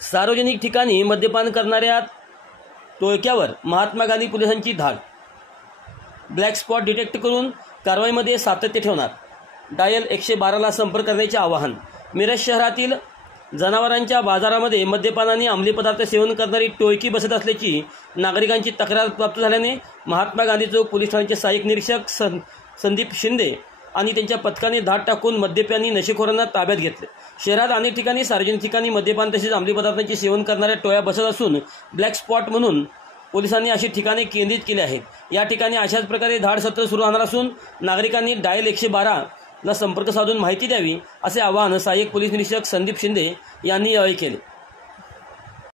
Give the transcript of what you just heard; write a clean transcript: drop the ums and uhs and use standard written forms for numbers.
सार्वजनिक ठिकाणी मद्यपान करणाऱ्या टोळक्यावर महात्मा गांधी पोलिसांची धाड. ब्लॅक स्पॉट डिटेक्ट करून कारवाईमध्ये सातत्य ठेवणार. डायल 112ला संपर्क करण्याचे आवाहन. मिरज शहरातील जनावरांच्या बाजारामध्ये मद्यपानाने अंमली पदार्थ सेवन करणारी टोळकी बसत असल्याची नागरिकांची तक्रार प्राप्त झाल्याने महात्मा गांधी चौक पोलीस ठाण्याचे सहाय्यक निरीक्षक संदीप शिंदे आणि त्यांच्या पथकाने धाड टाकून मद्यपानी नशेखोरांना ताब्यात घेतले. शहरात अनेक ठिकाणी सार्वजनिक ठिकाणी मद्यपान तसेच अंमली पदार्थांचे सेवन करणाऱ्या टोळ्या बसत असून ब्लॅक स्पॉट म्हणून पोलिसांनी अशी ठिकाणे केंद्रित केली आहेत. या ठिकाणी अशाच प्रकारे धाड सत्र सुरू राहणार असून नागरिकांनी डायल 112ला संपर्क साधून माहिती द्यावी असे आवाहन सहाय्यक पोलीस निरीक्षक संदीप शिंदे यांनी यावेळी केले.